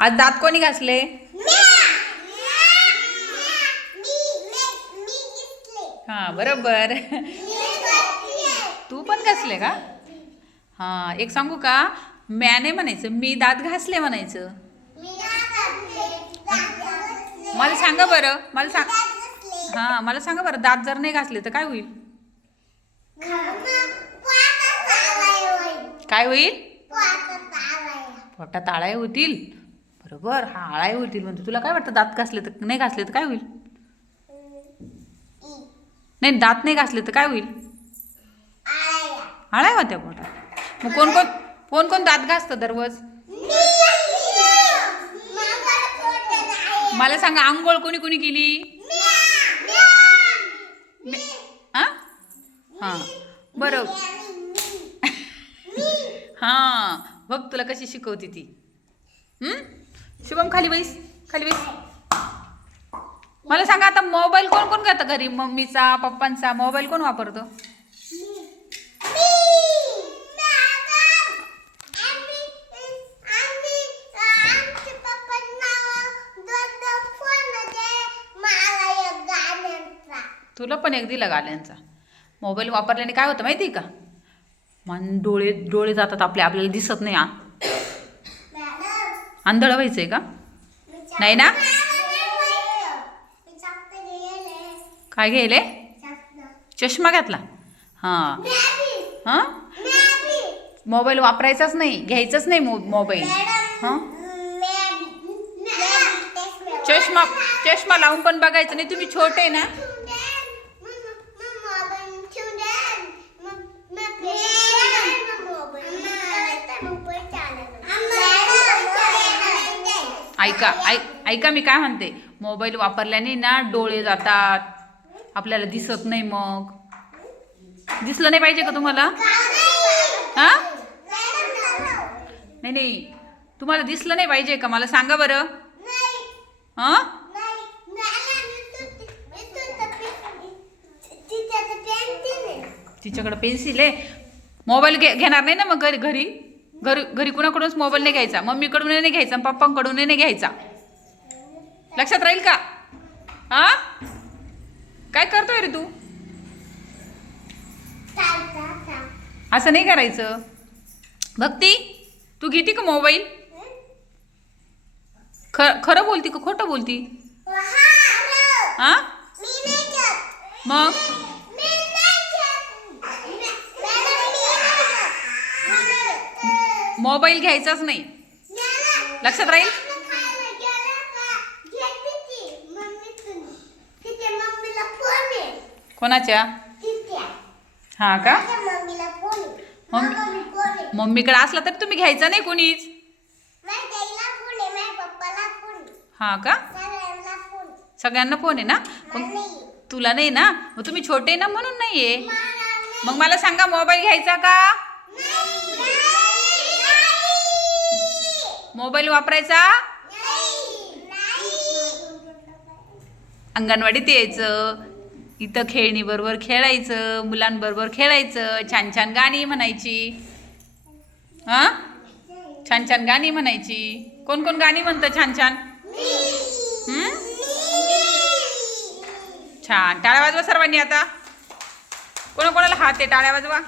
आज दात कोणी घासले? हां बरोबर. तू पण घासले का? हां एक सांगू का, म्या नाही म्हणायचं, मी दात घासले म्हणायचं. मला सांगा बरं, हां मला सांगा बरं, दात जर नाही घासले तर काय होईल? काय होईल? पोटात आळाय होतील. बरोबर, हा आळाय होतील म्हणतो. तुला काय वाटतं, दात घासले तर नाही घासले तर काय होईल? नाही दात नाही घासले तर काय होईल? आळाय होत्या पोटात. मग कोण कोण दात घासतं दररोज? मला सांगा, आंघोळ कोणी कोणी केली? हां बरोबर. हां बघ तुला कशी शिकवती ती. शुभम खाली बैस, खाली बैस. मला सांगा आता, मोबाईल कोण कोण घेतं घरी? मम्मीचा पप्पांचा मोबाईल कोण वापरतो? तुला पण एक दिला गाण्यांचा. मोबाईल वापरल्याने काय होतं माहिती आहे का? डोळे जातात आपल्याला दिसत नाही. आंधळ व्हायचंय का? नाही ना? काय घ्यायले? चष्मा घातला. हां हां मोबाईल वापरायचाच नाही, घ्यायचाच नाही मोबाईल. हां चष्मा लावून पण बघायचं नाही. तुम्ही छोटे ना. ऐका मी काय म्हणते, मोबाईल वापरल्याने ना डोळे जातात, आपल्याला दिसत नाही. मग दिसलं नाही पाहिजे का तुम्हाला? हां नाही तुम्हाला दिसलं नाही पाहिजे का? मला सांगा बरं. हां तिच्याकडे पेन्सिल आहे. मोबाईल घेणार नाही ना मग घरी घरी कुणाकडूनच मोबाईल नाही घ्यायचा. मम्मीकडून नाही घ्यायचा, पप्पांकडून नाही घ्यायचा. लक्षात राहील का? हां काय करतोय रे तू? असं नाही करायचं. भक्ती, तू घेते का मोबाईल? खरं बोलती का खोटं बोलती? हां मग मोबाईल घ्यायचाच नाही. लक्षात राहील. कोणाच्या? हा का? मम्मीकडे असला तर तुम्ही घ्यायचा नाही कोणीच. हा का? सगळ्यांना फोन आहे ना? तुला नाही ना, मग तुम्ही छोटे ना म्हणून नाहीये. मग मला सांगा, मोबाईल घ्यायचा का? मोबाईल वापरायचा? अंगणवाडीत यायचं, इथं खेळणी बरोबर खेळायचं, मुलांबरोबर खेळायचं, छान छान गाणी म्हणायची. हां छान छान गाणी म्हणायची. कोण कोण गाणी म्हणतं छान छान? छान. टाळ्या वाजवा सर्वांनी आता. कोणाकोणाला हात आहे टाळ्या वाजवा.